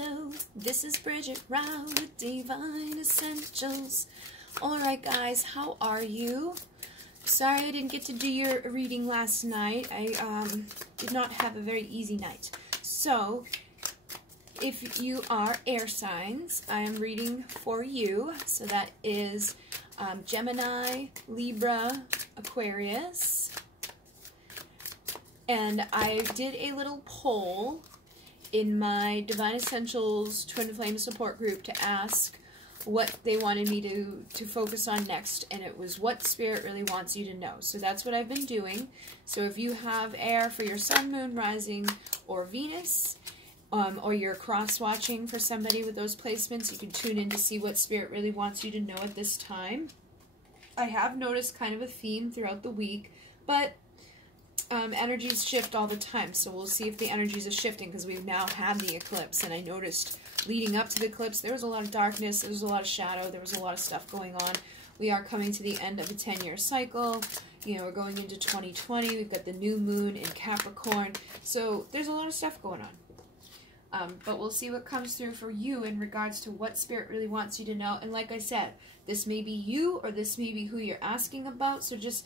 Hello, this is Bridget Rau with Divine Essentials. Alright guys, how are you? Sorry I didn't get to do your reading last night. I did not have a very easy night. So, if you are air signs, I am reading for you. So that is Gemini, Libra, Aquarius. And I did a little poll in my Divine Essentials Twin Flame support group to ask what they wanted me to focus on next, and it was what Spirit really wants you to know. So that's what I've been doing. So if you have air for your Sun, Moon, Rising, or Venus, or you're cross-watching for somebody with those placements, you can tune in to see what Spirit really wants you to know at this time. I have noticed kind of a theme throughout the week, but energies shift all the time, so we'll see if the energies are shifting, because we've now had the eclipse, and I noticed leading up to the eclipse there was a lot of darkness, there was a lot of shadow, there was a lot of stuff going on. We are coming to the end of a 10-year cycle. You know, we're going into 2020, we've got the new moon in Capricorn, so there's a lot of stuff going on. But we'll see what comes through for you in regards to what Spirit really wants you to know. And like I said, this may be you, or this may be who you're asking about, so just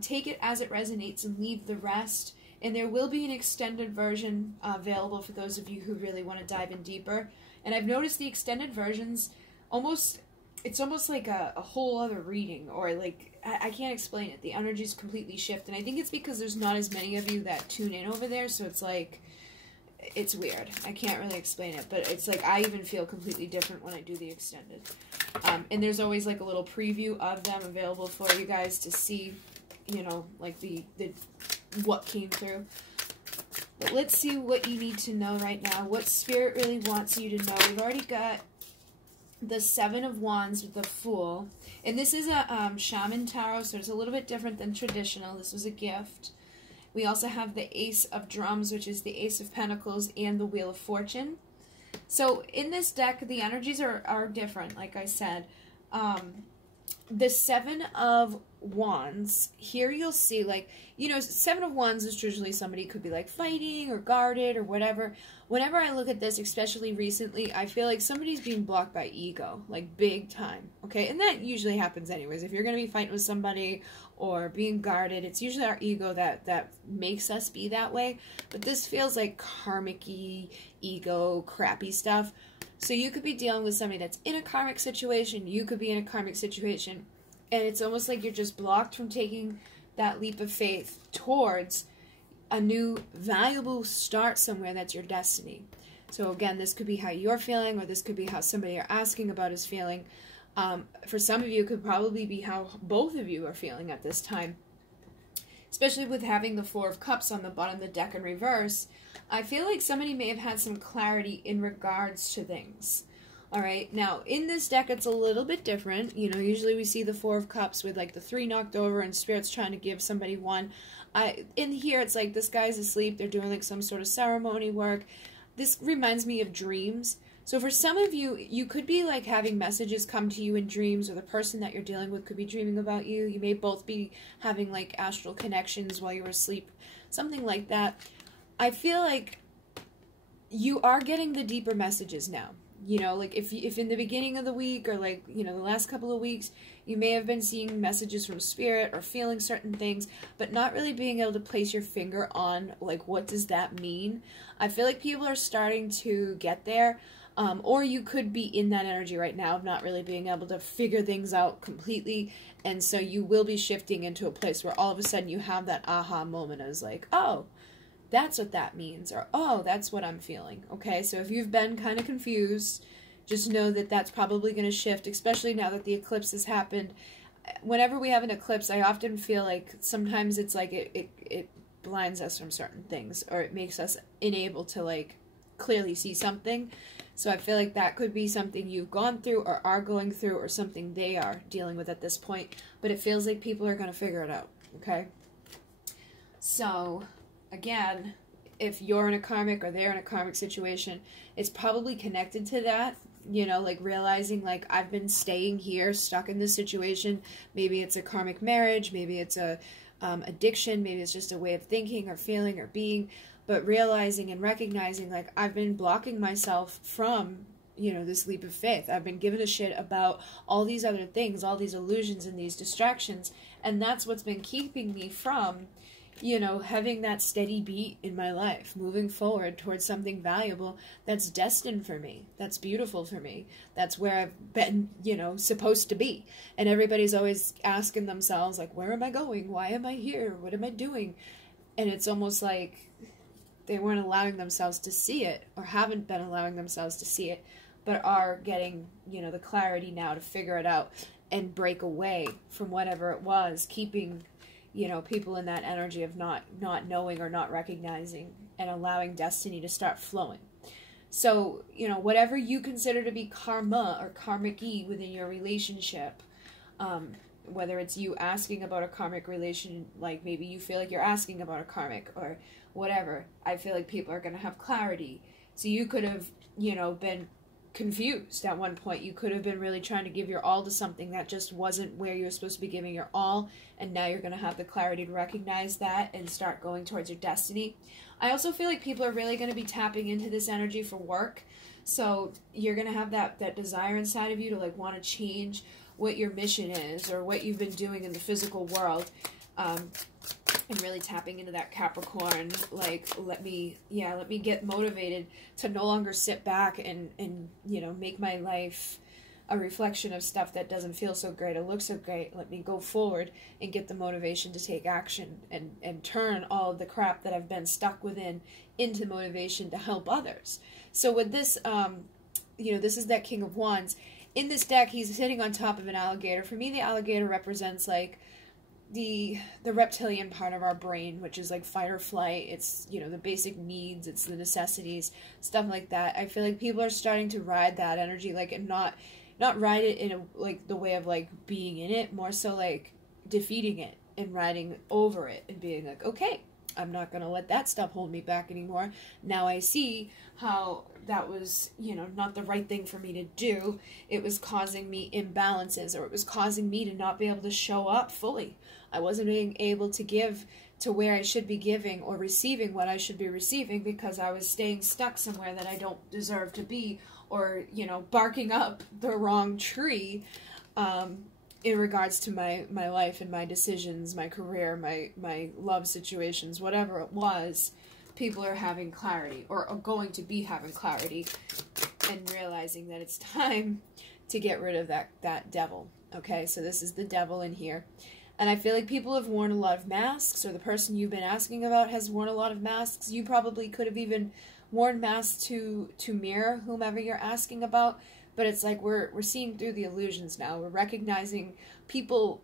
take it as it resonates and leave the rest. And there will be an extended version available for those of you who really want to dive in deeper. And I've noticed the extended versions, it's almost like a whole other reading, or like, I can't explain it. The energies completely shift, and I think it's because there's not as many of you that tune in over there, so it's like, it's weird. I can't really explain it, but it's like I even feel completely different when I do the extended. And there's always like a little preview of them available for you guys to see, you know, like the what came through. But let's see what you need to know right now, what Spirit really wants you to know. We've already got the Seven of Wands with the Fool, and this is a shaman tarot, so it's a little bit different than traditional. This was a gift. We also have the Ace of Drums, which is the Ace of Pentacles, and the Wheel of Fortune. So in this deck, the energies are different, like I said. The Seven of Wands, here you'll see, like, you know, Seven of Wands is usually somebody could be like fighting or guarded or whatever. Whenever I look at this, especially recently, I feel like somebody's being blocked by ego, like big time, okay? And that usually happens anyways. If you're going to be fighting with somebody or being guarded, it's usually our ego that makes us be that way. But this feels like karmic-y, ego, crappy stuff. So you could be dealing with somebody that's in a karmic situation, you could be in a karmic situation, and it's almost like you're just blocked from taking that leap of faith towards a new, valuable start somewhere that's your destiny. So again, this could be how you're feeling, or this could be how somebody you're asking about is feeling. For some of you, it could probably be how both of you are feeling at this time. Especially with having the Four of Cups on the bottom of the deck in reverse, I feel like somebody may have had some clarity in regards to things. Alright, now in this deck it's a little bit different. You know, usually we see the Four of Cups with like the 3 knocked over and Spirit's trying to give somebody 1. In here it's like this guy's asleep, they're doing like some sort of ceremony work. This reminds me of dreams. So for some of you, you could be like having messages come to you in dreams, or the person that you're dealing with could be dreaming about you. You may both be having like astral connections while you're asleep, something like that. I feel like you are getting the deeper messages now. You know, like if in the beginning of the week, or like, you know, the last couple of weeks, you may have been seeing messages from Spirit or feeling certain things, but not really being able to place your finger on like, what does that mean? I feel like people are starting to get there. Or you could be in that energy right now of not really being able to figure things out completely, and so you will be shifting into a place where all of a sudden you have that aha moment as like, oh, that's what that means, or oh, that's what I'm feeling, okay? So if you've been kind of confused, just know that that's probably going to shift, especially now that the eclipse has happened. Whenever we have an eclipse, I often feel like sometimes it's like it blinds us from certain things, or it makes us unable to like clearly see something. So I feel like that could be something you've gone through or are going through, or something they are dealing with at this point. But it feels like people are going to figure it out, okay? So, again, if you're in a karmic or they're in a karmic situation, it's probably connected to that. You know, like realizing like, I've been staying here, stuck in this situation. Maybe it's a karmic marriage, maybe it's a addiction, maybe it's just a way of thinking or feeling or being. but realizing and recognizing, like, I've been blocking myself from, you know, this leap of faith. I've been giving a shit about all these other things, all these illusions and these distractions, and that's what's been keeping me from, you know, having that steady beat in my life, moving forward towards something valuable that's destined for me, that's beautiful for me, that's where I've been, you know, supposed to be. And everybody's always asking themselves, like, where am I going? Why am I here? What am I doing? And it's almost like they weren't allowing themselves to see it, or haven't been allowing themselves to see it, but are getting, you know, the clarity now to figure it out and break away from whatever it was, keeping, you know, people in that energy of not knowing or not recognizing, and allowing destiny to start flowing. So, you know, whatever you consider to be karma or karmic-y within your relationship, whether it's you asking about a karmic relation, like maybe you feel like you're asking about a karmic or whatever, I feel like people are going to have clarity. So you could have, you know, been confused at one point. You could have been really trying to give your all to something that just wasn't where you were supposed to be giving your all, and now you're going to have the clarity to recognize that and start going towards your destiny. I also feel like people are really going to be tapping into this energy for work, so you're going to have that desire inside of you to, like, want to change what your mission is or what you've been doing in the physical world, and really tapping into that Capricorn, like, let me get motivated to no longer sit back and you know, make my life a reflection of stuff that doesn't feel so great or look so great. Let me go forward and get the motivation to take action and turn all of the crap that I've been stuck within into motivation to help others. So with this, you know, this is that King of Wands. In this deck, he's sitting on top of an alligator. For me, the alligator represents, like, the reptilian part of our brain, which is like fight or flight. It's, you know, the basic needs, it's the necessities, stuff like that. I feel like people are starting to ride that energy, like, and not ride it in a, like, the way of, like, being in it, more so like defeating it and riding over it and being like, okay, I'm not going to let that stuff hold me back anymore. Now I see how that was, you know, not the right thing for me to do. It was causing me imbalances, or it was causing me to not be able to show up fully. I wasn't being able to give to where I should be giving or receiving what I should be receiving because I was staying stuck somewhere that I don't deserve to be, or, you know, barking up the wrong tree, in regards to my life and my decisions, my career, my love situations, whatever it was. People are having clarity, or are going to be having clarity, and realizing that it's time to get rid of that devil. Okay, so this is the devil in here. And I feel like people have worn a lot of masks, or the person you've been asking about has worn a lot of masks. You probably could have even worn masks to mirror whomever you're asking about. But it's like we're seeing through the illusions now. We're recognizing people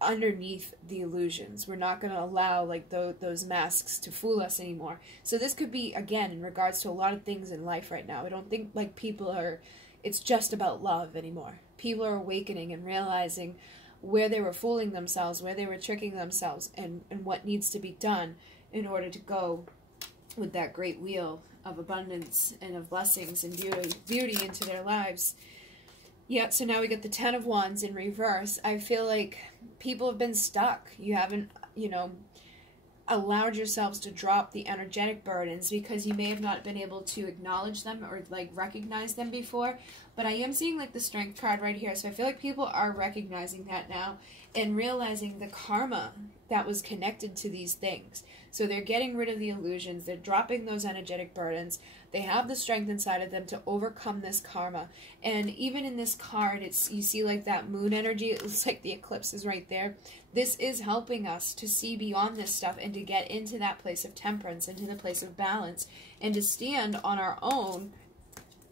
underneath the illusions. We're not going to allow, like, those masks to fool us anymore. So this could be, again, in regards to a lot of things in life right now. I don't think, like, people are, it's just about love anymore. People are awakening and realizing where they were fooling themselves, where they were tricking themselves, and what needs to be done in order to go with that great wheel of abundance and of blessings and beauty into their lives. Yeah, so now we get the Ten of Wands in reverse. I feel like people have been stuck. You haven't, you know, allowed yourselves to drop the energetic burdens because you may have not been able to acknowledge them or, like, recognize them before. But I am seeing, like, the Strength card right here. So I feel like people are recognizing that now and realizing the karma that was connected to these things. So they're getting rid of the illusions. They're dropping those energetic burdens. They have the strength inside of them to overcome this karma. And even in this card, it's, you see, like, that moon energy. It looks like the eclipse is right there. This is helping us to see beyond this stuff and to get into that place of temperance, into the place of balance, and to stand on our own,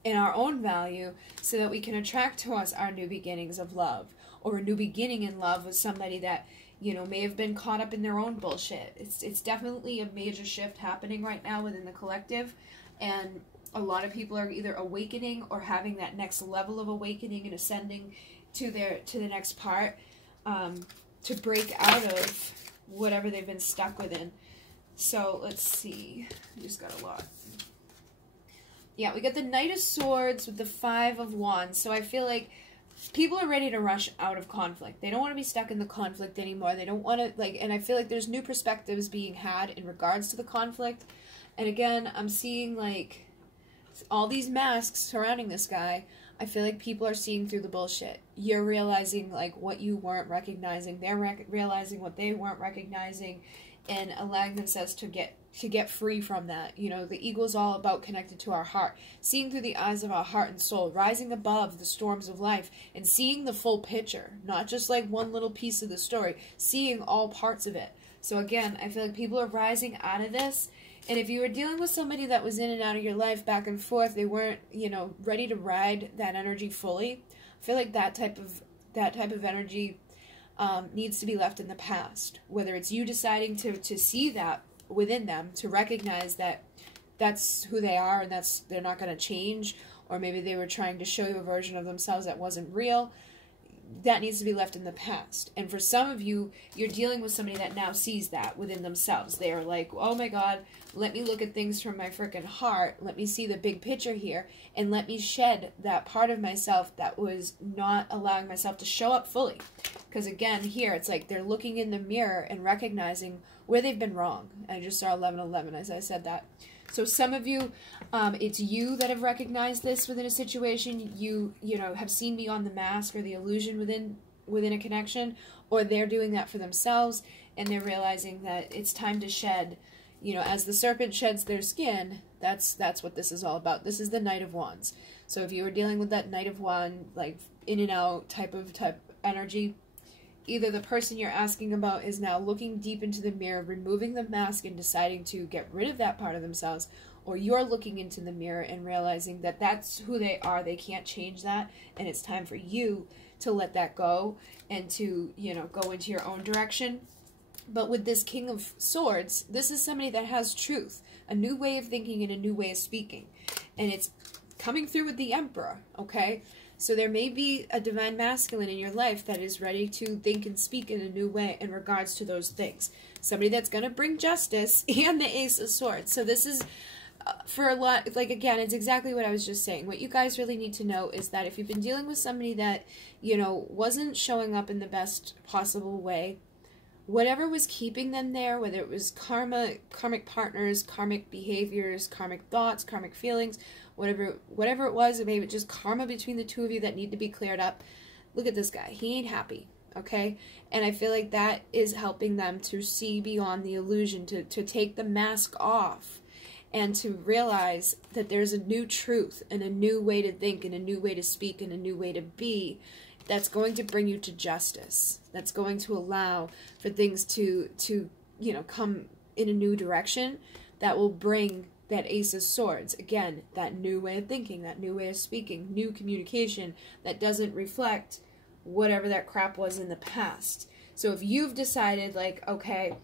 in our own value, so that we can attract to us our new beginnings of love, or a new beginning in love with somebody that, you know, may have been caught up in their own bullshit. It's definitely a major shift happening right now within the collective, and a lot of people are either awakening or having that next level of awakening and ascending to the next part, to break out of whatever they've been stuck within. So let's see, I just got a lot. Yeah, we got the Knight of Swords with the Five of Wands. So I feel like people are ready to rush out of conflict. They don't want to be stuck in the conflict anymore. They don't want to, like, and I feel like there's new perspectives being had in regards to the conflict. And again, I'm seeing like all these masks surrounding this guy. I feel like people are seeing through the bullshit. You're realizing like what you weren't recognizing. They're realizing what they weren't recognizing, and allowing themselves to get free from that. You know, the ego's all about connected to our heart, seeing through the eyes of our heart and soul, rising above the storms of life, and seeing the full picture, not just like one little piece of the story, seeing all parts of it. So again, I feel like people are rising out of this. And if you were dealing with somebody that was in and out of your life back and forth, they weren't, you know, ready to ride that energy fully. I feel like that type of energy needs to be left in the past. Whether it's you deciding to see that within them, to recognize that that's who they are and they're not going to change, or maybe they were trying to show you a version of themselves that wasn't real. That needs to be left in the past. And for some of you, you're dealing with somebody that now sees that within themselves. They are like, oh my God, let me look at things from my freaking heart. Let me see the big picture here. And let me shed that part of myself that was not allowing myself to show up fully. Because again, here, it's like they're looking in the mirror and recognizing where they've been wrong. I just saw 1111 as I said that. So some of you, it's you that have recognized this within a situation. You know, have seen beyond the mask or the illusion within a connection, or they're doing that for themselves, and they're realizing that it's time to shed. You know, as the serpent sheds their skin, that's what this is all about. This is the Knight of Wands. So if you were dealing with that Knight of Wands, like in and out type energy, either the person you're asking about is now looking deep into the mirror, removing the mask and deciding to get rid of that part of themselves, or you're looking into the mirror and realizing that that's who they are. They can't change that, and it's time for you to let that go and to, you know, go into your own direction. But with this King of Swords, this is somebody that has truth, a new way of thinking and a new way of speaking. And it's coming through with the Emperor, okay? So there may be a divine masculine in your life that is ready to think and speak in a new way in regards to those things. Somebody that's going to bring justice and the Ace of Swords. So this is, for a lot, like again, it's exactly what I was just saying. What you guys really need to know is that if you've been dealing with somebody that, you know, wasn't showing up in the best possible way, whatever was keeping them there, whether it was karmic partners, karmic behaviors, karmic thoughts, karmic feelings, whatever it was, or maybe just karma between the two of you that need to be cleared up. Look at this guy. He ain't happy, okay? And I feel like that is helping them to see beyond the illusion, to take the mask off, and to realize that there's a new truth and a new way to think and a new way to speak and a new way to be that's going to bring you to justice, that's going to allow for things to you know, come in a new direction that will bring that Ace of Swords, again, that new way of thinking, that new way of speaking, new communication that doesn't reflect whatever that crap was in the past. So if you've decided, like, okay,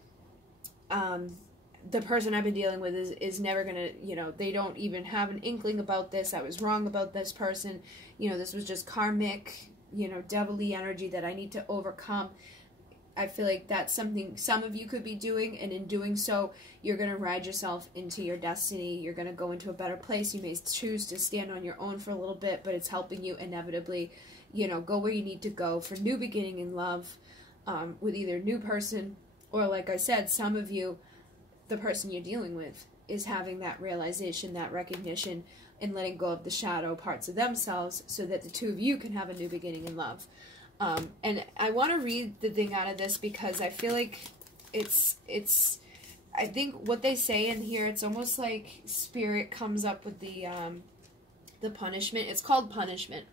the person I've been dealing with is never going to, you know, they don't even have an inkling about this, I was wrong about this person, you know, this was just karmic, you know, devilly energy that I need to overcome. I feel like that's something some of you could be doing, and in doing so, you're going to ride yourself into your destiny. You're going to go into a better place. You may choose to stand on your own for a little bit, but it's helping you inevitably, you know, go where you need to go for new beginning in love, with either a new person, or like I said, some of you, the person you're dealing with is having that realization, that recognition, and letting go of the shadow parts of themselves so that the two of you can have a new beginning in love. And I want to read the thing out of this because I feel like it's I think what they say in here, it's almost like spirit comes up with the punishment. It's called punishment.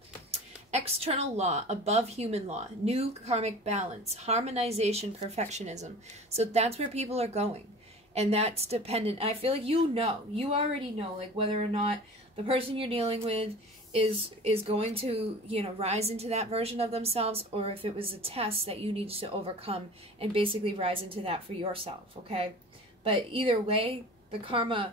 External law, above human law, new karmic balance, harmonization, perfectionism. So that's where people are going. And that's dependent. I feel like you already know, like whether or not the person you're dealing with is going to, you know, rise into that version of themselves, or if it was a test that you needed to overcome and basically rise into that for yourself, okay? But either way, the karma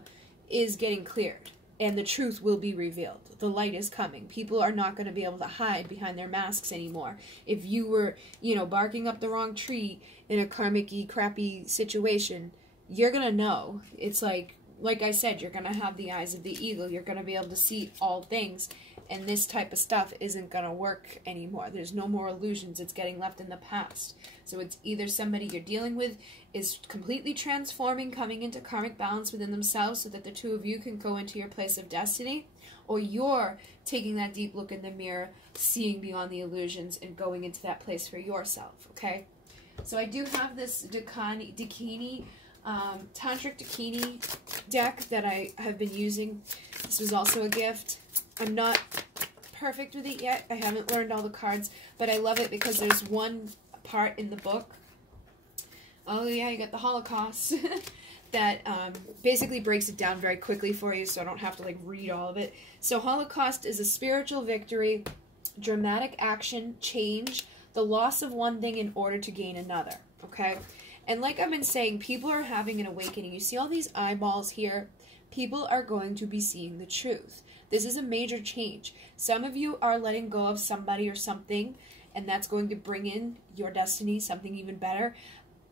is getting cleared and the truth will be revealed. The light is coming. People are not going to be able to hide behind their masks anymore. If you were, you know, barking up the wrong tree in a karmic-y, crappy situation, you're going to know. It's like I said, you're going to have the eyes of the eagle. You're going to be able to see all things. and this type of stuff isn't going to work anymore. There's no more illusions. It's getting left in the past. So it's either somebody you're dealing with is completely transforming, coming into karmic balance within themselves so that the two of you can go into your place of destiny, or you're taking that deep look in the mirror, seeing beyond the illusions, and going into that place for yourself, okay? So I do have this Dakani, Tantric Dakani deck that I have been using. This was also a gift. I'm not perfect with it yet. I haven't learned all the cards, but I love it because there's one part in the book. Oh yeah, you got the Holocaust. That basically breaks it down very quickly for you, so I don't have to like read all of it. So Holocaust is a spiritual victory, dramatic action, change, the loss of one thing in order to gain another, okay? And like I've been saying, people are having an awakening. You see all these eyeballs here? People are going to be seeing the truth. This is a major change. Some of you are letting go of somebody or something, and that's going to bring in your destiny, something even better.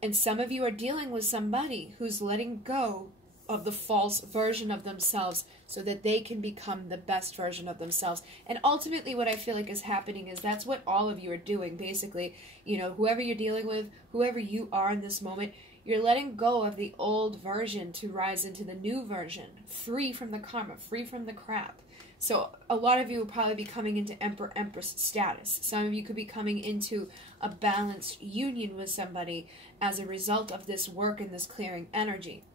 And some of you are dealing with somebody who's letting go of the false version of themselves so that they can become the best version of themselves. And ultimately what I feel like is happening is that's what all of you are doing, basically. You know, whoever you're dealing with, whoever you are in this moment, you're letting go of the old version to rise into the new version, free from the karma, free from the crap. So a lot of you will probably be coming into Emperor-Empress status. Some of you could be coming into a balanced union with somebody as a result of this work and this clearing energy.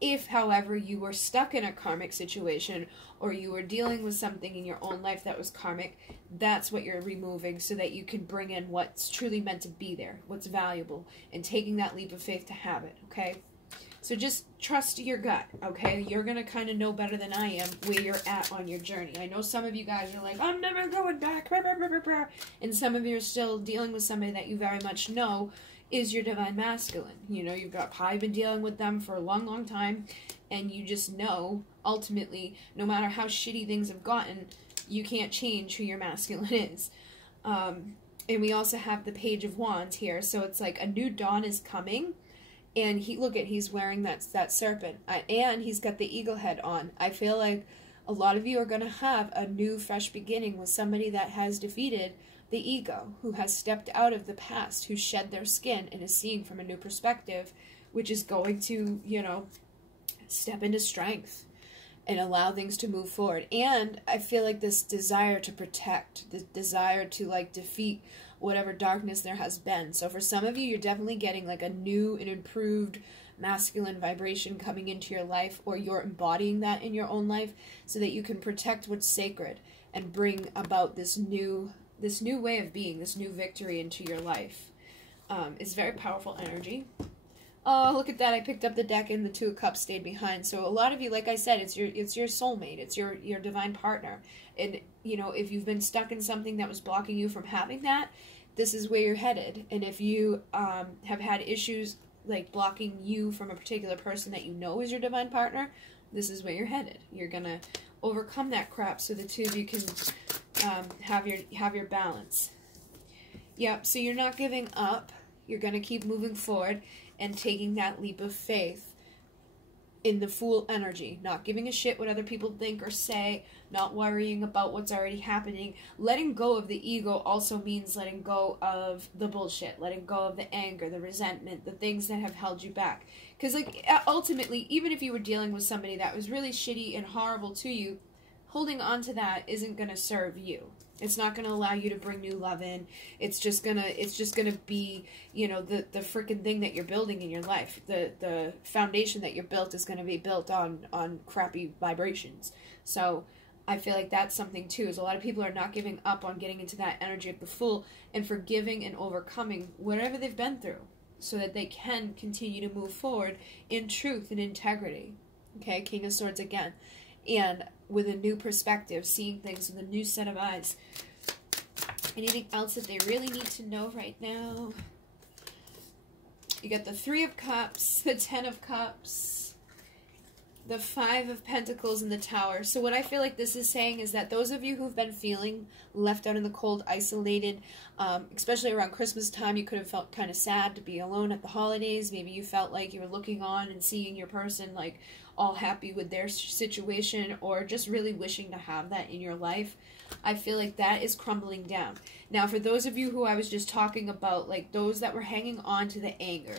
If, however, you were stuck in a karmic situation or you were dealing with something in your own life that was karmic, that's what you're removing so that you can bring in what's truly meant to be there, what's valuable, and taking that leap of faith to have it, okay? So just trust your gut, okay? You're going to kind of know better than I am where you're at on your journey. I know some of you guys are like, I'm never going back, and some of you are still dealing with somebody that you very much know is your divine masculine. You know, you've probably been dealing with them for a long, long time, and you just know, ultimately, no matter how shitty things have gotten, you can't change who your masculine is. And we also have the Page of Wands here, so it's like a new dawn is coming, and he's wearing that serpent, and he's got the eagle head on. I feel like a lot of you are going to have a new, fresh beginning with somebody that has defeated the ego, who has stepped out of the past, who shed their skin and is seeing from a new perspective, which is going to, you know, step into strength and allow things to move forward. And I feel like this desire to protect, the desire to like defeat whatever darkness there has been. So for some of you, you're definitely getting like a new and improved masculine vibration coming into your life, or you're embodying that in your own life so that you can protect what's sacred and bring about this new way of being, this new victory into your life. It's very powerful energy. Oh, look at that. I picked up the deck and the Two of Cups stayed behind. So a lot of you, like I said, it's your soulmate. It's your divine partner. And, you know, if you've been stuck in something that was blocking you from having that, this is where you're headed. And if you have had issues like blocking you from a particular person that you know is your divine partner, this is where you're headed. You're going to overcome that crap so the two of you can have your balance. Yep, so you're not giving up. You're going to keep moving forward and taking that leap of faith in the Fool energy, not giving a shit what other people think or say, not worrying about what's already happening. Letting go of the ego also means letting go of the bullshit, letting go of the anger, the resentment, the things that have held you back. Because like ultimately, even if you were dealing with somebody that was really shitty and horrible to you, holding on to that isn't going to serve you. It's not going to allow you to bring new love in. It's just gonna be, you know, the freaking thing that you're building in your life. The foundation that you're built is going to be built on crappy vibrations. So I feel like that's something too, is a lot of people are not giving up on getting into that energy of the Fool and forgiving and overcoming whatever they've been through so that they can continue to move forward in truth and integrity. Okay, King of Swords again. And with a new perspective, seeing things with a new set of eyes. Anything else that they really need to know right now? You got the Three of Cups, the Ten of Cups, the Five of Pentacles, and the Tower. So what I feel like this is saying is that those of you who've been feeling left out in the cold, isolated, especially around Christmas time, you could have felt kind of sad to be alone at the holidays. Maybe you felt like you were looking on and seeing your person like all happy with their situation, or just really wishing to have that in your life, I feel like that is crumbling down. Now, for those of you who I was just talking about, like those that were hanging on to the anger,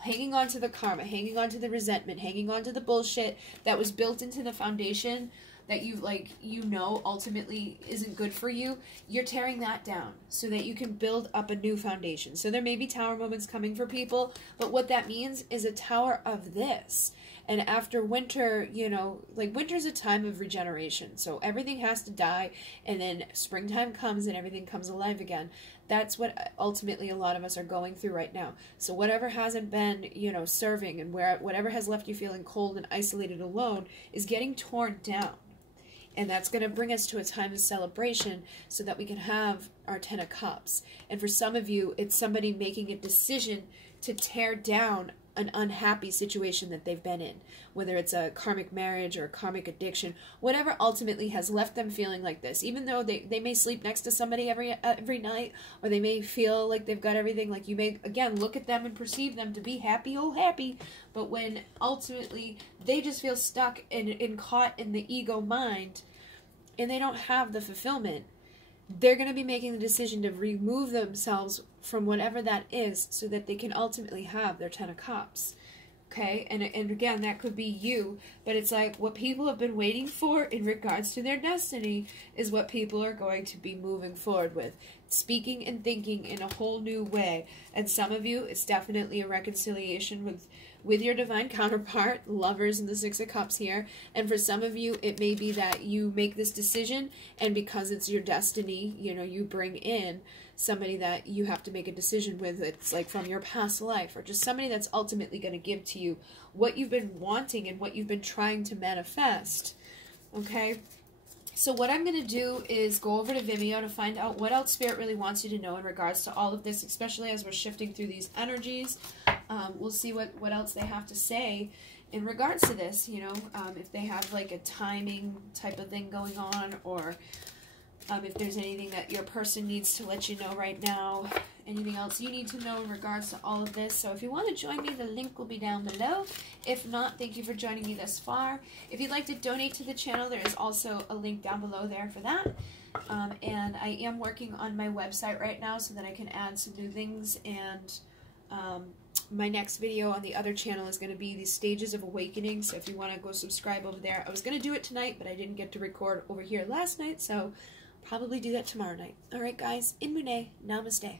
hanging on to the karma, hanging on to the resentment, hanging on to the bullshit that was built into the foundation that ultimately isn't good for you, you're tearing that down so that you can build up a new foundation. So there may be tower moments coming for people, but what that means is a tower of this. And after winter, winter's a time of regeneration. So everything has to die, and then springtime comes and everything comes alive again. That's what ultimately a lot of us are going through right now. So whatever hasn't been, serving, and whatever has left you feeling cold and isolated alone is getting torn down. And that's going to bring us to a time of celebration so that we can have our 10 of Cups. And for some of you, it's somebody making a decision to tear down an unhappy situation that they've been in. Whether it's a karmic marriage or a karmic addiction, whatever ultimately has left them feeling like this. Even though they may sleep next to somebody every night, or they may feel like they've got everything, like you may, again, look at them and perceive them to be happy, oh happy, but when ultimately they just feel stuck and caught in the ego mind, and they don't have the fulfillment, they're going to be making the decision to remove themselves from whatever that is so that they can ultimately have their 10 of Cups. Okay? And again, that could be you, but it's like what people have been waiting for in regards to their destiny is what people are going to be moving forward with. Speaking and thinking in a whole new way. And some of you, it's definitely a reconciliation with your divine counterpart, lovers in the 6 of Cups here. And for some of you, it may be that you make this decision, and because it's your destiny, you bring in somebody that you have to make a decision with. It's like from your past life, or just somebody that's ultimately going to give to you what you've been wanting and what you've been trying to manifest. Okay? So what I'm going to do is go over to Vimeo to find out what else Spirit really wants you to know in regards to all of this, especially as we're shifting through these energies. We'll see what else they have to say in regards to this, if they have like a timing type of thing going on, or if there's anything that your person needs to let you know right now, anything else you need to know in regards to all of this. So if you want to join me, the link will be down below. If not, thank you for joining me thus far. If you'd like to donate to the channel, there is also a link down below there for that. And I am working on my website right now so that I can add some new things, and my next video on the other channel is going to be the stages of awakening. So if you want to go subscribe over there, I was going to do it tonight, but I didn't get to record over here last night, so probably do that tomorrow night. All right, guys, in Mune, namaste.